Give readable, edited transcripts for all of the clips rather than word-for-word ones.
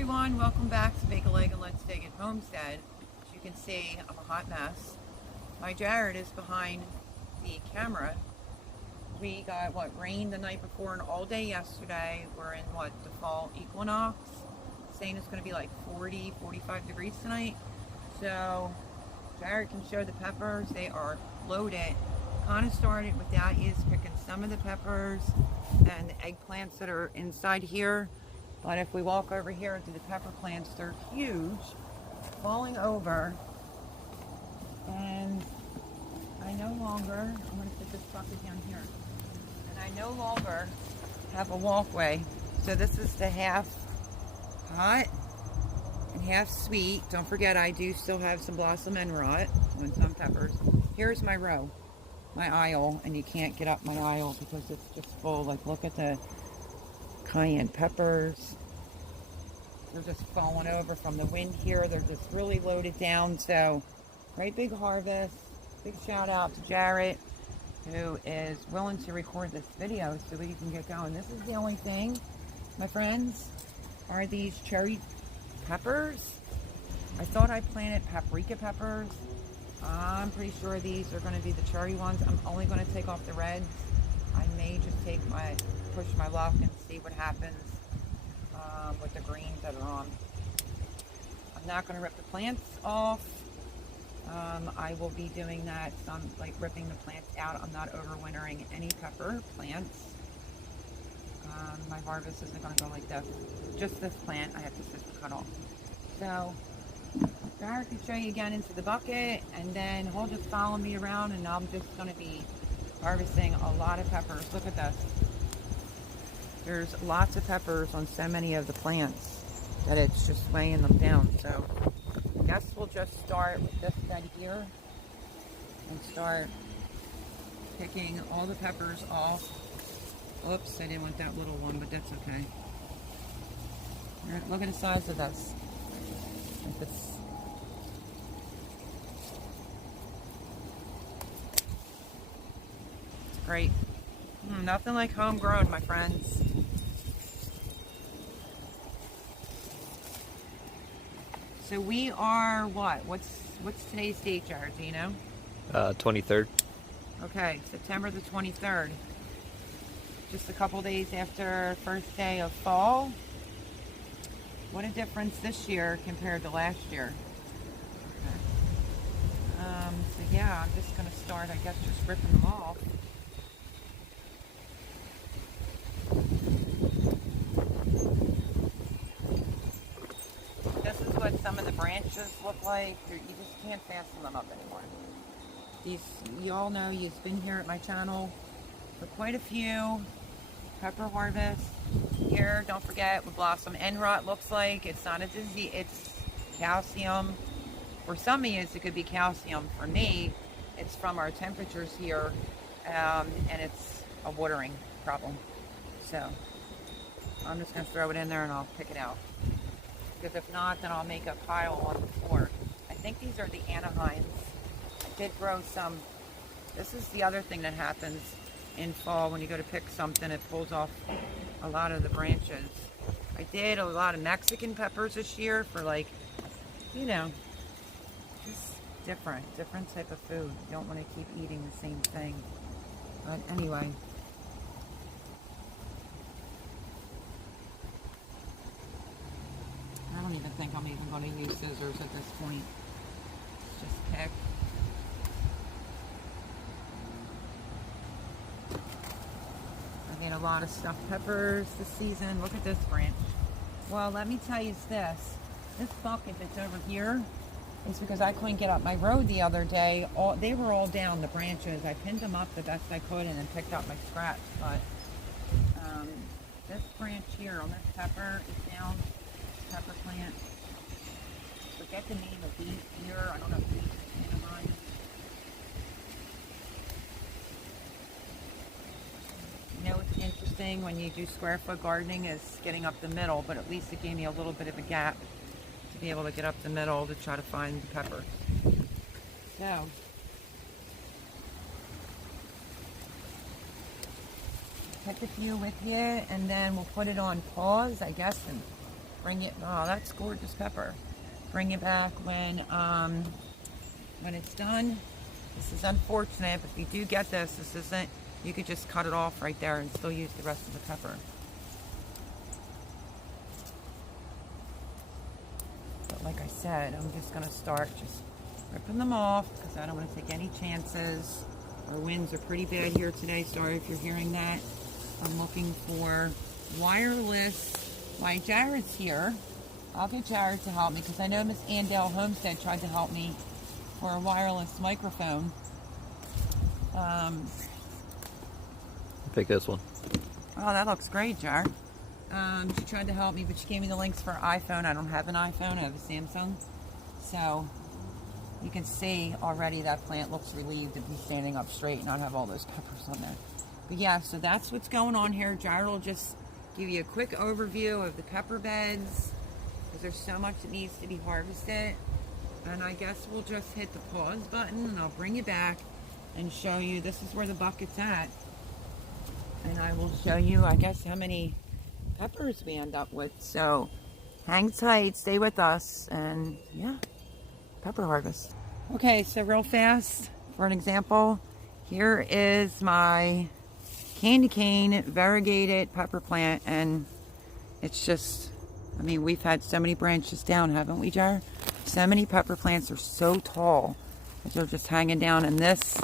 everyone, welcome back to Bake a Leg and Let's Dig It Homestead. As you can see, I'm a hot mess. My Jared is behind the camera. We got rain the night before and all day yesterday. We're in the fall equinox. Saying it's going to be like 40, 45 degrees tonight. So Jared can show the peppers. They are loaded. Kind of started with BEAUTIES, picking some of the peppers and the eggplants that are inside here. But if we walk over here to the pepper plants, they're huge, falling over. And I no longer, I'm going to put this bucket down here. And I no longer have a walkway. So this is the half hot and half sweet. Don't forget, I do still have some blossom end rot on some peppers. Here's my row, my aisle, and you can't get up my aisle because it's just full. Like, look at the cayenne peppers. They're just falling over from the wind here. They're just really loaded down. So great big harvest. Big shout out to Jared, who is willing to record this video so we can get going. This is the only thing, my friends, are these cherry peppers. I thought I planted paprika peppers. I'm pretty sure these are going to be the cherry ones. I'm only going to take off the reds. I may just push my luck and see what happens with the greens that are on. I'm not going to rip the plants off. I will be doing that, some like ripping the plants out. I'm not overwintering any pepper plants. My harvest isn't going to go like this. Just this plant I have to just cut off. So Jared can show you again into the bucket, and then he'll just follow me around, and I'm just going to be harvesting a lot of peppers. Look at this. There's lots of peppers on so many of the plants that it's just weighing them down. So I guess we'll just start with this bed here and start picking all the peppers off. Oops, I didn't want that little one, but that's okay. All right, look at the size of this. It's great. Nothing like homegrown, my friends. So we are what's today's date, Jared? Do you know? 23rd. Okay, September the 23rd. Just a couple days after first day of fall. What a difference this year compared to last year. Okay. So yeah, I'm just gonna start, I guess, just ripping them off. This is what some of the branches look like. You just can't fasten them up anymore. These, you all know, you've been here at my channel for quite a few pepper harvests. Here, don't forget what blossom end rot looks like. It's not a disease, it's calcium. For some of you, it could be calcium. For me, it's from our temperatures here, and it's a watering problem. So I'm just going to throw it in there and I'll pick it out. Because if not, then I'll make a pile on the floor. I think these are the Anaheims. I did grow some. This is the other thing that happens in fall when you go to pick something. It pulls off a lot of the branches. I did a lot of Mexican peppers this year for, like, you know, just different type of food. You don't want to keep eating the same thing. But anyway. I don't even think I'm even going to use scissors at this point. Just pick. I made a lot of stuffed peppers this season. Look at this branch. Well, let me tell you this. This bucket that's over here is because I couldn't get up my road the other day. They were all down, the branches. I pinned them up the best I could and then picked up my scraps. But this branch here on this pepper is down. Pepper plant. Forget the name of these here. I don't know if these are Anaheims. You know what's interesting when you do square foot gardening is getting up the middle, but at least it gave me a little bit of a gap to be able to get up the middle to try to find the pepper. So pick a few with you, and then we'll put it on pause, I guess, and Bring it, oh, that's gorgeous pepper. Bring it back when it's done. This is unfortunate, but if you do get this, this isn't, you could just cut it off right there and still use the rest of the pepper. But like I said, I'm just gonna start just ripping them off because I don't want to take any chances. Our winds are pretty bad here today. Sorry if you're hearing that. I'm looking for wireless. Why, Jared's here. I'll get Jared to help me because I know Miss Andale Homestead tried to help me for a wireless microphone. Pick this one. Oh, that looks great, Jared. She tried to help me, but she gave me the links for iPhone. I don't have an iPhone. I have a Samsung. So you can see already that plant looks relieved to be standing up straight and not have all those peppers on there. But yeah, so that's what's going on here. Jared will just give you a quick overview of the pepper beds because there's so much that needs to be harvested. And I guess we'll just hit the pause button and I'll bring you back and show you. This is where the bucket's at. And I will show you, I guess, how many peppers we end up with. So hang tight, stay with us, and yeah, pepper harvest. Okay, so real fast, for an example, here is my candy cane variegated pepper plant, and it's just, I mean, we've had so many branches down, haven't we, Jar? So many pepper plants are so tall that they're just hanging down, and this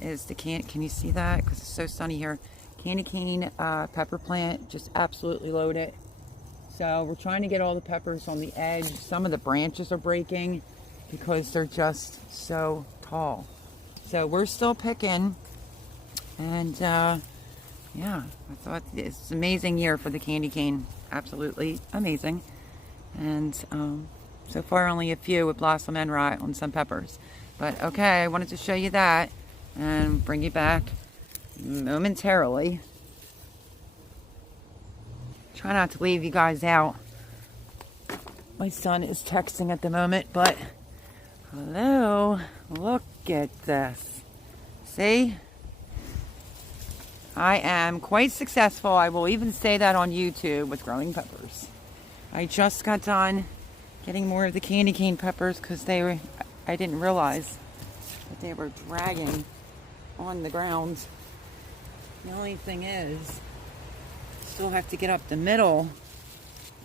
is the can you see that? Because it's so sunny here. Candy cane pepper plant, just absolutely loaded. So we're trying to get all the peppers on the edge. Some of the branches are breaking because they're just so tall. So we're still picking. And yeah, I thought it's an amazing year for the candy cane. Absolutely amazing. And so far only a few with blossom and rot on some peppers. But okay, I wanted to show you that and bring you back momentarily. Try not to leave you guys out. My son is texting at the moment, but hello, look at this. See? I am quite successful. I will even say that on YouTube with growing peppers. I just got done getting more of the candy cane peppers because I didn't realize that they were dragging on the ground. The only thing is, still have to get up the middle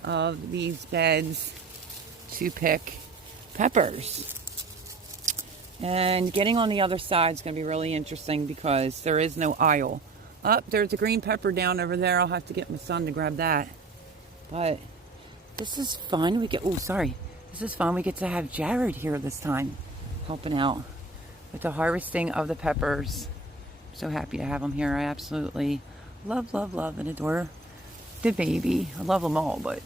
of these beds to pick peppers. And getting on the other side is going to be really interesting because there is no aisle. Oh, there's a green pepper down over there. I'll have to get my son to grab that. But this is fun. This is fun. We get to have Jared here this time, helping out with the harvesting of the peppers. So happy to have him here. I absolutely love, and adore the baby. I love them all, but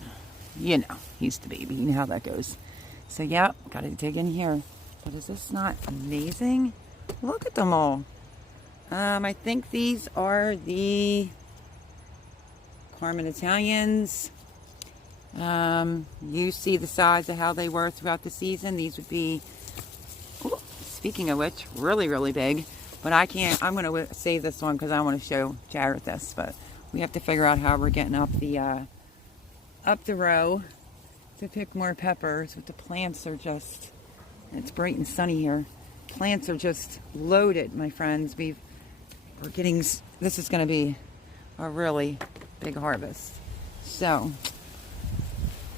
you know, he's the baby. You know how that goes. So yeah, got to dig in here. But is this not amazing? Look at them all. I think these are the Carmen Italians. You see the size of how they were throughout the season. These would be, ooh, speaking of which, really, really big. But I can't, I'm going to save this one because I want to show Jared this. But we have to figure out how we're getting up the row to pick more peppers. But the plants are just, it's bright and sunny here. Plants are just loaded, my friends. We're getting, this is going to be a really big harvest. So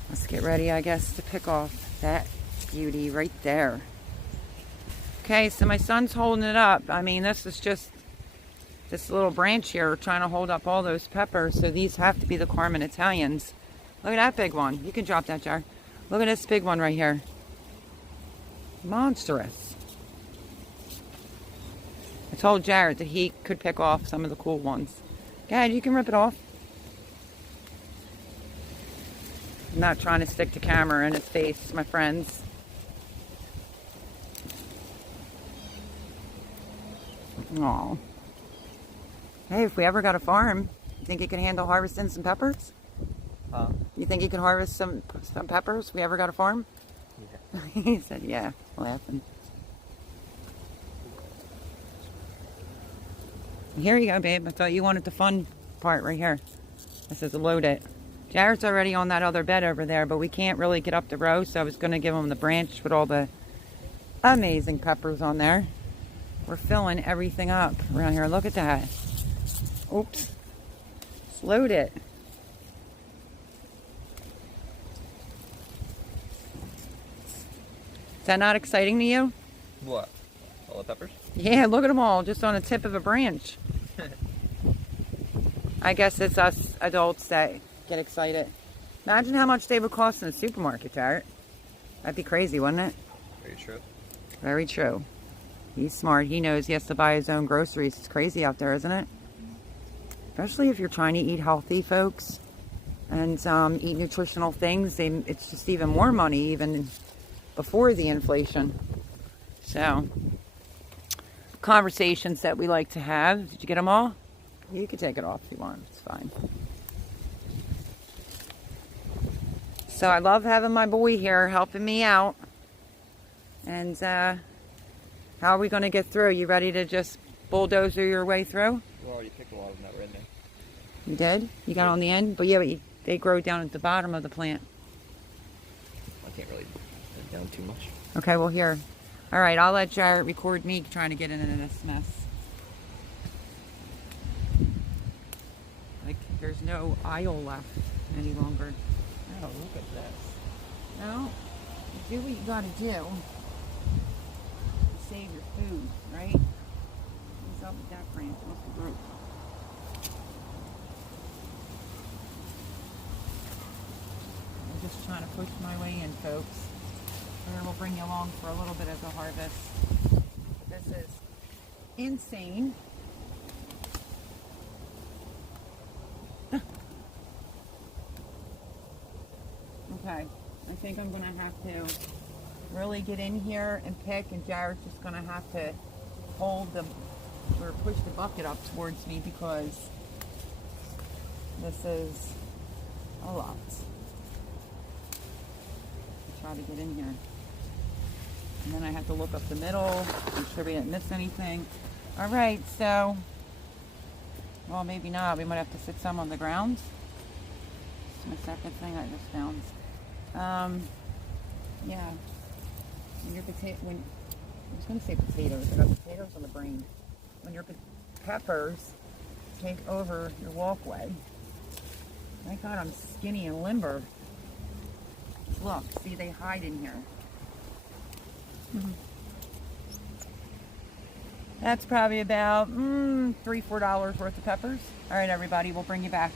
let's get ready, I guess, to pick off that beauty right there. Okay, so my son's holding it up. I mean, this is just this little branch here trying to hold up all those peppers. So these have to be the Carmen Italians. Look at that big one. You can drop that, Jar. Look at this big one right here. Monstrous. I told Jared that he could pick off some of the cool ones. Go ahead, you can rip it off. I'm not trying to stick the camera in his face, my friends. Aw. Hey, if we ever got a farm, you think he could handle harvesting some peppers? You think he could harvest some peppers if we ever got a farm? Yeah. He said, yeah, laughing. Here you go, babe. I thought you wanted the fun part right here. This is load it. Jared's already on that other bed over there, but we can't really get up the row, so I was going to give him the branch with all the amazing peppers on there. We're filling everything up around here. Look at that. Oops. Slowed it. Is that not exciting to you? What? All the peppers? Yeah, look at them all, just on the tip of a branch. I guess it's us adults that get excited. Imagine how much they would cost in the supermarket, Jared. That'd be crazy, wouldn't it? Very true. Very true. He's smart. He knows he has to buy his own groceries. It's crazy out there, isn't it? Especially if you're trying to eat healthy, folks, and eat nutritional things. It's just even more money, even before the inflation. So, conversations that we like to have. Did you get them all? You can take it off if you want. It's fine. So I love having my boy here helping me out. And how are we going to get through? You ready to just bulldozer your way through? We already picked a lot of them that were in there. You did? You got on the end? But yeah, but they grow down at the bottom of the plant. I can't really put it down too much. Okay, well here. All right, I'll let Jared record me trying to get into this mess. Like, there's no aisle left any longer. Oh, look at this. No, you do what you gotta do to save your food, right? What's up with that branch? It must be broke. I'm just trying to push my way in, folks. And we'll bring you along for a little bit of the harvest. This is insane. Okay, I think I'm gonna have to really get in here and pick, and Jared's just gonna have to hold the, or push the bucket up towards me because this is a lot. Try to get in here. And then I have to look up the middle, make sure we didn't miss anything. All right, so, well, maybe not. We might have to sit some on the ground. It's my second thing I just found. Yeah. When your I was going to say potatoes. I got potatoes on the brain. When your peppers take over your walkway. My God, I'm skinny and limber. Look, see, they hide in here. That's probably about $3-4 worth of peppers. All right, everybody, we'll bring you back.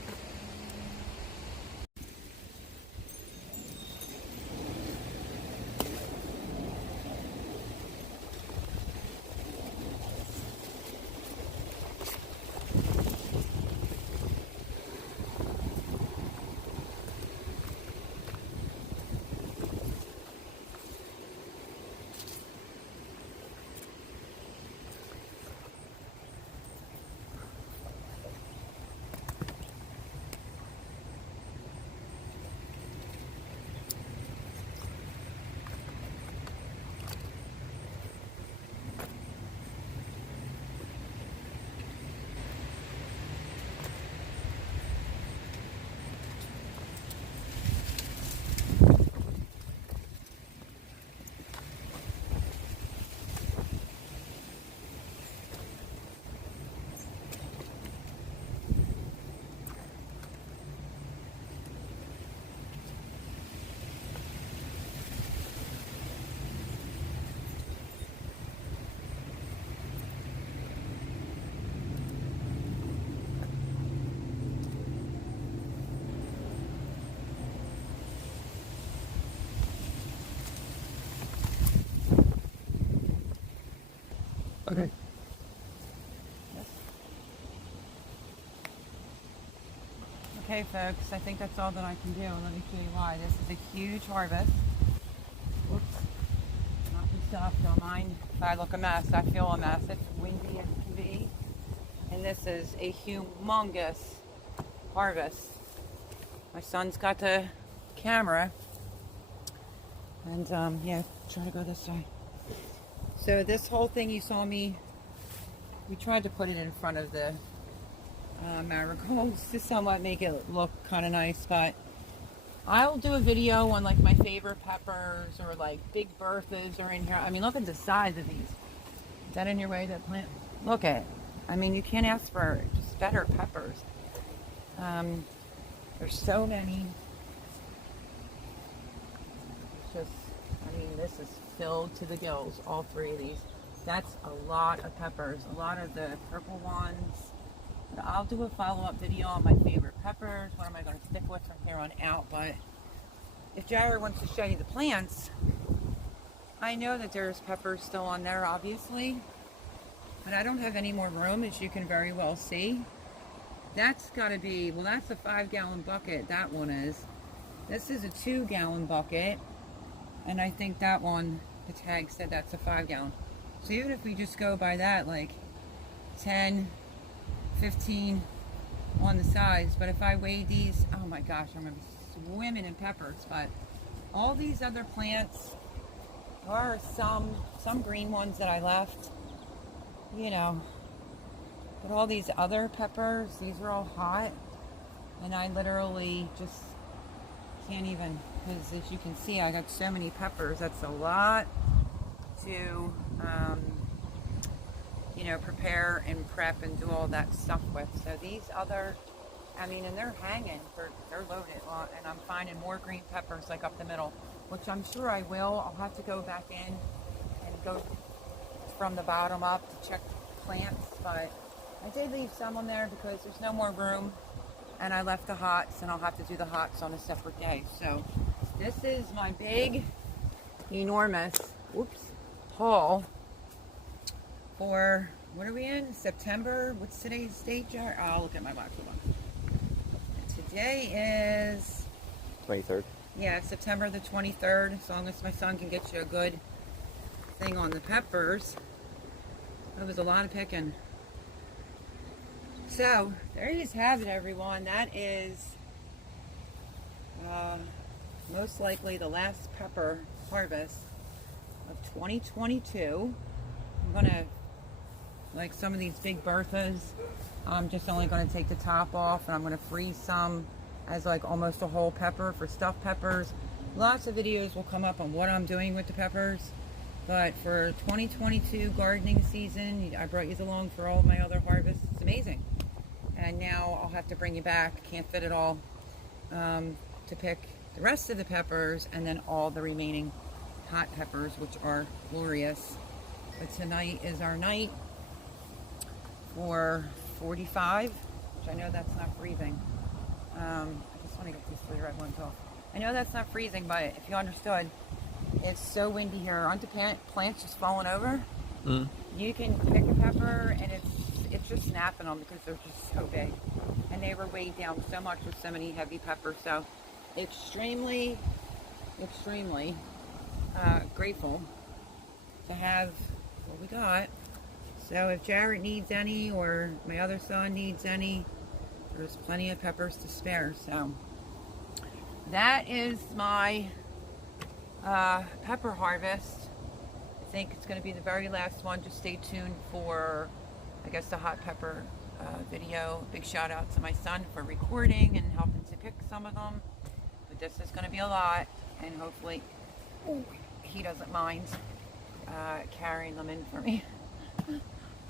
Okay. Okay, folks, I think that's all that I can do. Let me show you why. This is a huge harvest. Whoops. Not good stuff. Don't mind if I look a mess. I feel a mess. It's windy as can be. And this is a humongous harvest. My son's got the camera. And, yeah, try to go this way. So this whole thing you saw me, we tried to put it in front of the marigolds to somewhat make it look kind of nice, but I'll do a video on like my favorite peppers, or like big Berthas are in here. I mean, look at the size of these. Is that in your way, that plant? Look at it. I mean, you can't ask for just better peppers. There's so many. It's just, I mean, this is filled to the gills, all three of these. That's a lot of peppers, a lot of the purple ones. But I'll do a follow-up video on my favorite peppers. What am I going to stick with from here on out? But if Jared wants to show you the plants, I know that there's peppers still on there, obviously. But I don't have any more room, as you can very well see. That's got to be, well, that's a 5-gallon bucket, that one is. This is a 2-gallon bucket. And I think that one, the tag said that's a 5-gallon. So even if we just go by that, like 10, 15 on the sides. But if I weigh these, oh my gosh, I'm going to be swimming in peppers. But all these other plants, there are some green ones that I left, you know. But all these other peppers, these are all hot. And I literally just can't even, because as you can see, I got so many peppers. That's a lot to, you know, prepare and prep and do all that stuff with. So these other, I mean, and they're hanging, they're loaded. And I'm finding more green peppers like up the middle, which I'm sure I will. I'll have to go back in and go from the bottom up to check plants, but I did leave some on there because there's no more room, and I left the hots, and I'll have to do the hots on a separate day. So this is my big, enormous, whoops, haul for, what are we in? September? What's today's date, Jar? Oh, I'll look at my watch. Hold on. Today is 23rd. Yeah, September the 23rd. As long as my son can get you a good thing on the peppers. That was a lot of picking. So there you just have it, everyone. That is most likely the last pepper harvest of 2022. I'm gonna, like some of these big Berthas, I'm just only gonna take the top off, and I'm gonna freeze some as like almost a whole pepper for stuffed peppers. Lots of videos will come up on what I'm doing with the peppers. But for 2022 gardening season, I brought you along for all of my other harvests. It's amazing. And now I'll have to bring you back, can't fit it all, to pick the rest of the peppers and then all the remaining hot peppers, which are glorious. But tonight is our night for 45, which I know that's not freezing. I just want to get these 3 red ones off. I know that's not freezing, but if you understood, it's so windy here. Aren't the plants just falling over? Mm. You can pick a pepper and it's just snapping them because they're just so big. And they were weighed down so much with so many heavy peppers. So extremely, extremely grateful to have what we got. So if Jarrett needs any, or my other son needs any, there's plenty of peppers to spare. So that is my pepper harvest. I think it's going to be the very last one. Just stay tuned for, I guess, the hot pepper video. Big shout out to my son for recording and helping to pick some of them. But this is going to be a lot, and hopefully he doesn't mind carrying them in for me.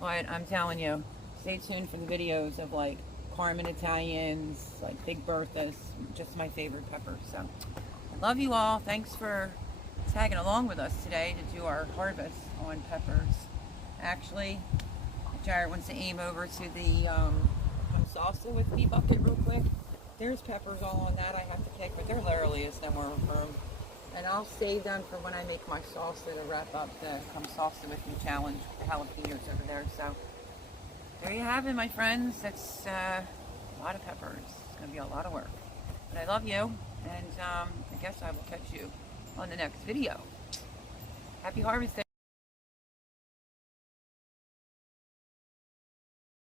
But I'm telling you, stay tuned for the videos of like Carmen Italians, like Big Berthas, just my favorite peppers. So I love you all. Thanks for tagging along with us today to do our harvest on peppers. Actually, Jared wants to aim over to the come salsa with me bucket real quick. There's peppers all on that I have to pick, but there literally is no more room. And I'll save them for when I make my salsa to wrap up the come salsa with me challenge. The jalapenos over there. So there you have it, my friends. That's a lot of peppers. It's going to be a lot of work. But I love you, and I guess I will catch you on the next video. Happy Harvest Day.